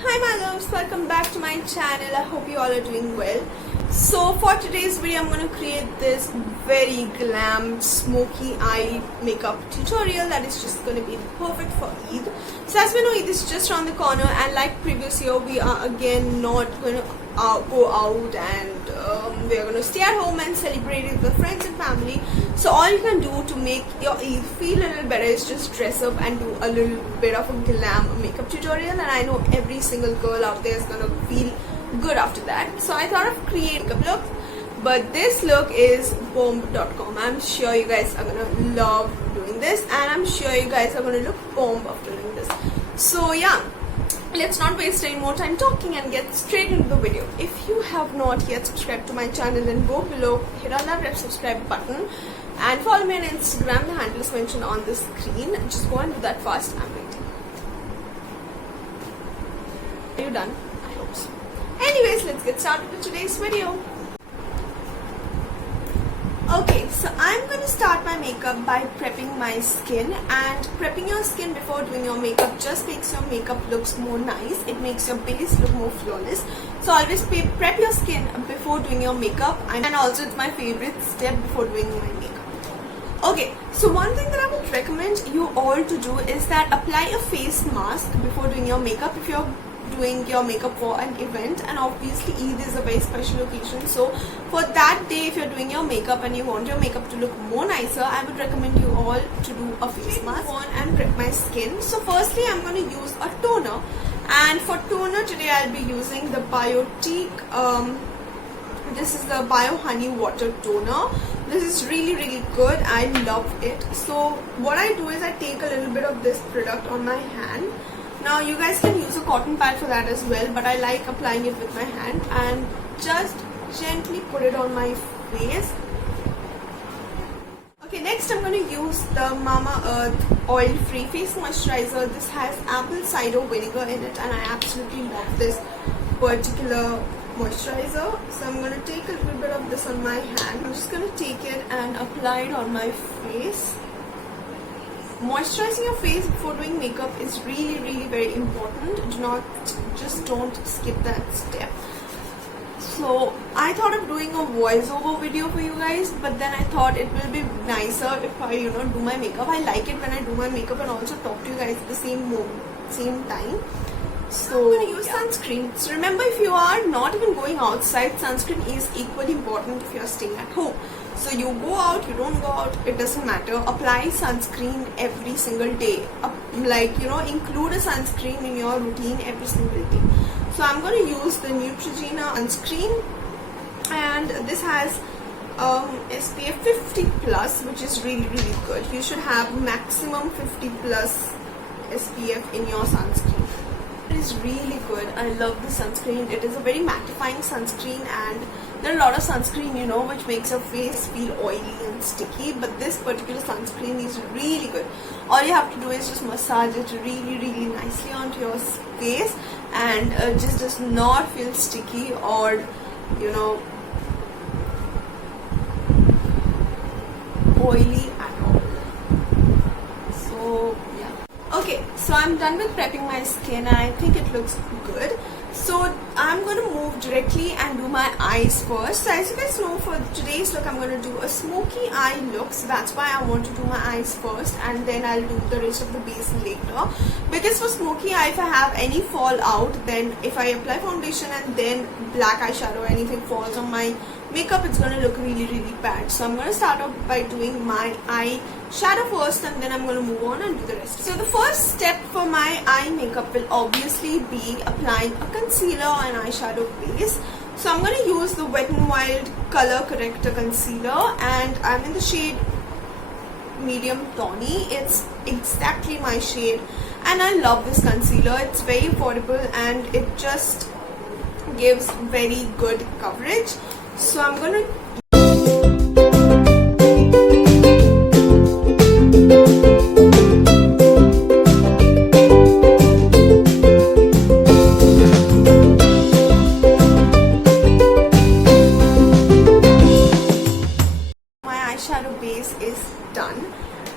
Hi my loves, welcome back to my channel. I hope you all are doing well. So for today's video I'm going to create this very glam smoky eye makeup tutorial that is just going to be perfect for Eid. So as we know, Eid is just around the corner, and like previous year we are again not going to go out, and we are going to stay at home and celebrate it with friends and family. So all you can do to make your Eid feel a little better is just dress up and do a little bit of a glam makeup tutorial, and I know every single girl out there is going to feel good after that. So I thought of creating a look, but this look is bomb.com. I'm sure you guys are going to love doing this, and I'm sure you guys are going to look bomb after doing this. So yeah, let's not waste any more time talking and get straight into the video. If you have not yet subscribed to my channel, then go below, hit on that red subscribe button and follow me on Instagram. The handle is mentioned on the screen. Just go and do that fast. I'm waiting. Are you done? I hope so. Anyways, let's get started with today's video. Okay, so I'm going to start my makeup by prepping my skin, and prepping your skin before doing your makeup just makes your makeup looks more nice. It makes your base look more flawless. So always prep your skin before doing your makeup, and also it's my favorite step before doing my makeup. Okay, so one thing that I would recommend you all to do is that apply a face mask before doing your makeup if you're doing your makeup for an event, and obviously Eid is a very special occasion. So for that day, if you're doing your makeup and you want your makeup to look more nicer, I would recommend you all to do a face mask on and prep my skin. So firstly, I'm going to use a toner, and for toner today I'll be using the Biotique. This is the Bio Honey Water Toner. This is really good. I love it. So what I do is I take a little bit of this product on my hand. Now you guys can use a cotton pad for that as well, but I like applying it with my hand and just gently put it on my face. Okay, next I'm going to use the Mama Earth Oil Free Face Moisturizer. This has apple cider vinegar in it, and I absolutely love this particular moisturizer. So I'm going to take a little bit of this on my hand. I'm just going to take it and apply it on my face. Moisturizing your face before doing makeup is really very important. Don't skip that step. So I thought of doing a voiceover video for you guys, but then I thought it will be nicer if I do my makeup. I like it when I do my makeup and also talk to you guys at the same time. So I'm going to use sunscreen. So remember, if you are not even going outside, sunscreen is equally important if you are staying at home. So you go out, you don't go out, it doesn't matter. Apply sunscreen every single day. Include a sunscreen in your routine every single day. So I'm going to use the Neutrogena sunscreen, and this has SPF 50 plus, which is really good. You should have maximum 50 plus SPF in your sunscreen. It is really good. I love the sunscreen. It is a very mattifying sunscreen, and there are a lot of sunscreen which makes your face feel oily and sticky, but this particular sunscreen is really good. All you have to do is just massage it really nicely onto your face, and just does not feel sticky or oily at all. So yeah. Okay, so I'm done with prepping my skin, and I think it looks good. So I'm going to move directly and do my eyes first. So as you guys know, for today's look I'm going to do a smoky eye look. So that's why I want to do my eyes first, and then I'll do the rest of the base later. Because for smoky eye, if I have any fallout, then if I apply foundation and then black eyeshadow or anything falls on my makeup, it's going to look really bad. So I'm going to start off by doing my eye shadow first, and then I'm going to move on and do the rest. So the first step for my eye makeup will obviously be applying a concealer and eyeshadow base. So I'm going to use the Wet n Wild Color Corrector Concealer, and I'm in the shade Medium Tawny. It's exactly my shade, and I love this concealer. It's very affordable and it just gives very good coverage. So I'm going to done.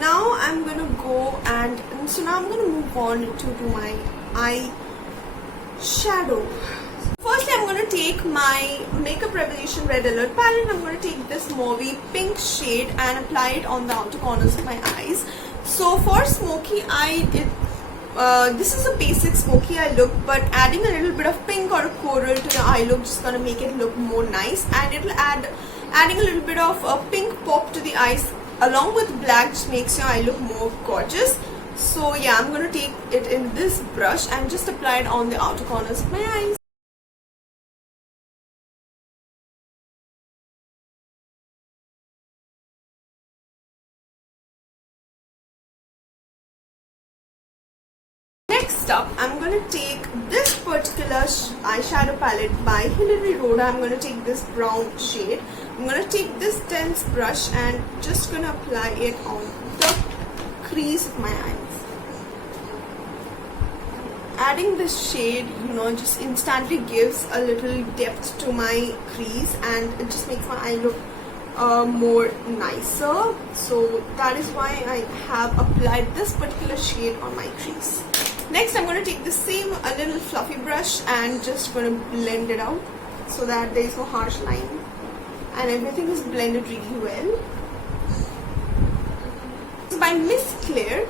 Now I'm gonna go and so now I'm gonna move on to do my eye shadow. First, I'm going to take my Makeup Revolution Red Alert palette. I'm going to take this mauvey pink shade and apply it on the outer corners of my eyes. So for smoky eye, this is a basic smoky eye look, but adding a little bit of pink or a coral to your eye look just gonna make it look more nice, and it'll adding a little bit of a pink pop to the eyes along with black just makes your eye look more gorgeous. So yeah, I'm gonna take it in this brush and just apply it on the outer corners of my eyes. Next up, I'm going to take this particular eyeshadow palette by Hilary Rhoda. I'm going to take this brown shade. I'm going to take this dense brush and just going to apply it on the crease of my eyes. Adding this shade, just instantly gives a little depth to my crease, and it just makes my eye look more nicer. So that is why I have applied this particular shade on my crease. Next, I'm going to take the same a little fluffy brush and just going to blend it out so that there is no harsh line and everything is blended really well. This is by Miss Claire.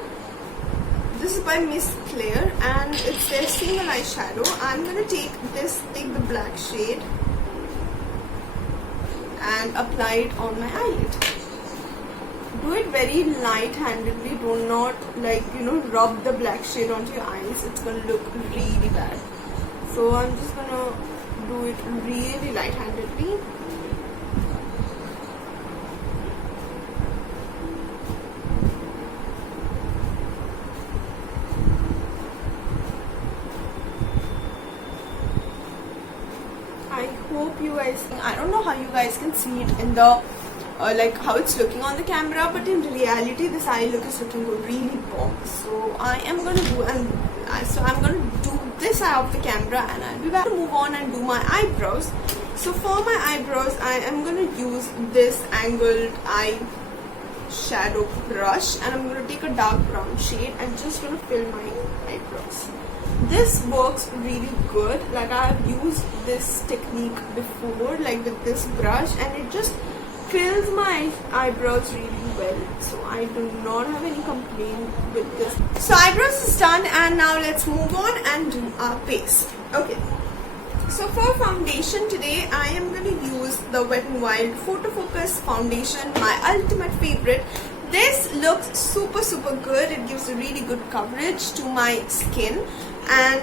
This is by Miss Claire and it's their single eyeshadow. I'm going to take the black shade and apply it on my eyelid. Do it very light-handedly. Do not rub the black shade onto your eyes. It's gonna look really bad. So I'm just gonna do it really light-handedly. I don't know how you guys can see it in the how it's looking on the camera, but in reality this eye look is looking really bomb. So I'm gonna do this eye off the camera and I'll be back to move on and do my eyebrows. So for my eyebrows, I am gonna use this angled eye shadow brush and I'm gonna take a dark brown shade and just gonna fill my eyebrows. This works really good. Like I have used this technique before, like with this brush, and it just fills my eyebrows really well. So I do not have any complaint with this. So eyebrows is done and now let's move on and do our base. Okay. So for foundation today, I am going to use the Wet n Wild Photo Focus foundation, my ultimate favorite. This looks super good. It gives a really good coverage to my skin and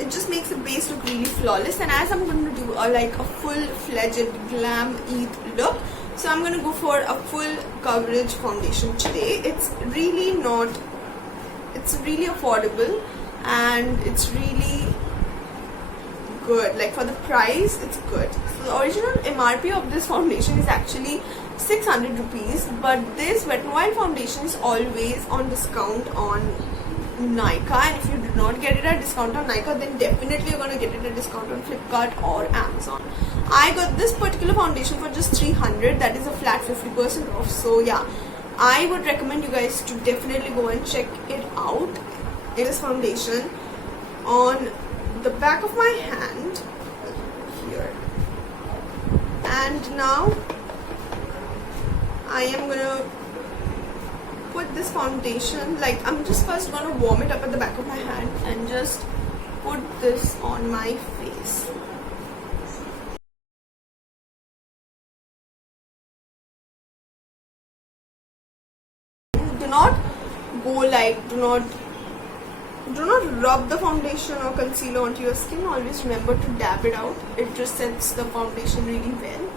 it just makes the base look really flawless. And as I'm going to do a full-fledged glam eat look, so I'm going to go for a full coverage foundation today. It's really affordable and it's really good. Like for the price, it's good. So the original MRP of this foundation is actually 600 rupees, but this Wet n Wild foundation is always on discount on Nykaa, and if you do not get it at discount on Nykaa, then definitely you're gonna get it at discount on Flipkart or Amazon. I got this particular foundation for just 300. That is a flat 50% off. So yeah, I would recommend you guys to definitely go and check it out. This foundation on the back of my hand here, and now I am gonna put this foundation, I'm just first gonna warm it up at the back of my hand and just put this on my face. Do not rub the foundation or concealer onto your skin. Always remember to dab it out. It just sets the foundation really well.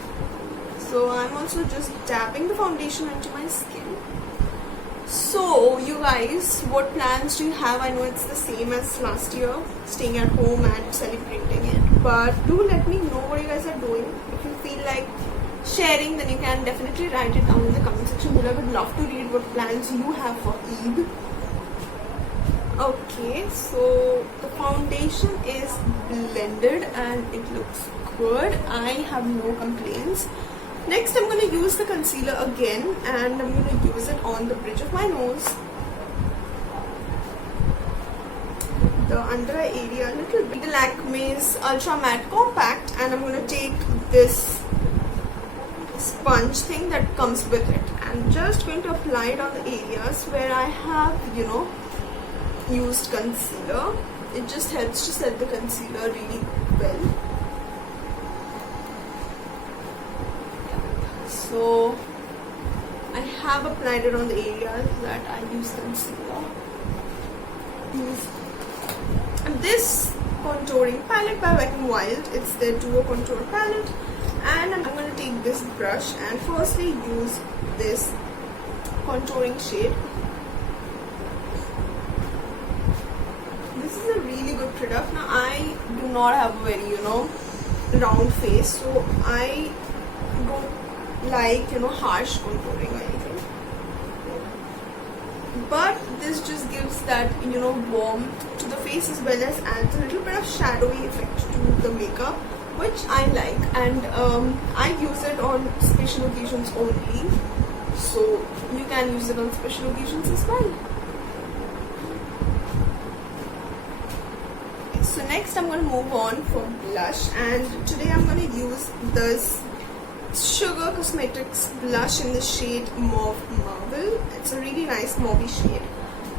So I'm also just dabbing the foundation into my skin. So you guys, what plans do you have? I know it's the same as last year, staying at home and celebrating it, but do let me know what you guys are doing. If you feel like sharing, then you can definitely write it down in the comment section below. I would love to read what plans you have for Eid. Okay, so the foundation is blended and it looks good. I have no complaints. Next, I'm going to use the concealer again and I'm going to use it on the bridge of my nose, the under eye area a little bit. The Lakme's Ultra Matte Compact, and I'm going to take this sponge thing that comes with it and just going to apply it on the areas where I have, used concealer. It just helps to set the concealer really well. So I have applied it on the areas that I use concealer. And this contouring palette by Wet n Wild, it's their Duo Contour palette, and I'm going to take this brush and firstly use this contouring shade. This is a really good product. Now I do not have a very round face, so I don't like harsh contouring or anything, but this just gives that warmth to the face as well as adds a little bit of shadowy effect to the makeup, which I like, and I use it on special occasions only, so you can use it on special occasions as well. So next I'm going to move on for blush, and today I'm going to use this Sugar Cosmetics blush in the shade Mauve Marble. It's a really nice mauvey shade,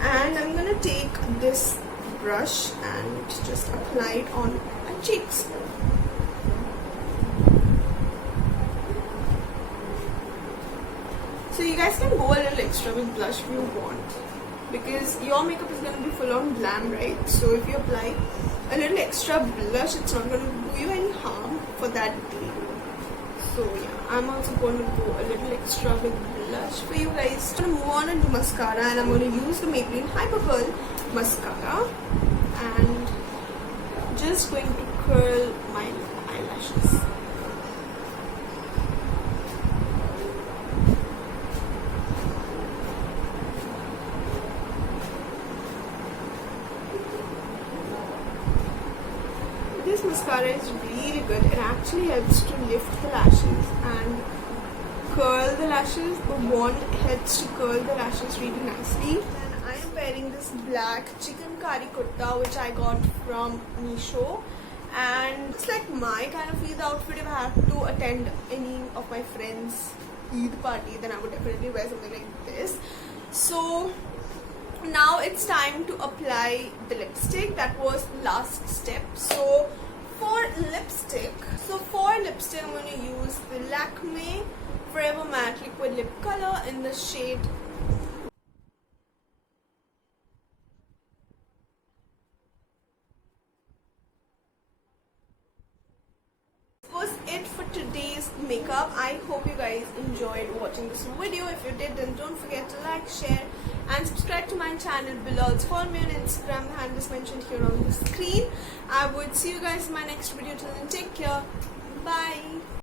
and I'm going to take this brush and just apply it on my cheeks. So you guys can go a little extra with blush if you want, because your makeup is going to be full on glam, right? So if you apply a little extra blush, it's not going to do you any harm for that day. So yeah, I'm also going to go a little extra with blush for you guys. I'm going to move on and do mascara, and I'm going to use the Maybelline Hyper Curl mascara and just going to curl my eyelashes. This mascara is really good. It actually helps to lift the lashes and curl the lashes. The wand helps to curl the lashes really nicely. And I am wearing this black chicken kari kurta which I got from Meesho, and it's like my kind of Eid outfit. If I have to attend any of my friends' Eid party, then I would definitely wear something like this. So now it's time to apply the lipstick. That was last step. So for lipstick I'm going to use the Lakme Forever Matte Liquid Lip Color in the shade was it for today's makeup. I hope you guys enjoyed watching this video. If you did, then don't forget to like, share and subscribe to my channel below. Also follow me on Instagram, the handle is mentioned here on the screen. I would see you guys in my next video. Till then, take care. Bye.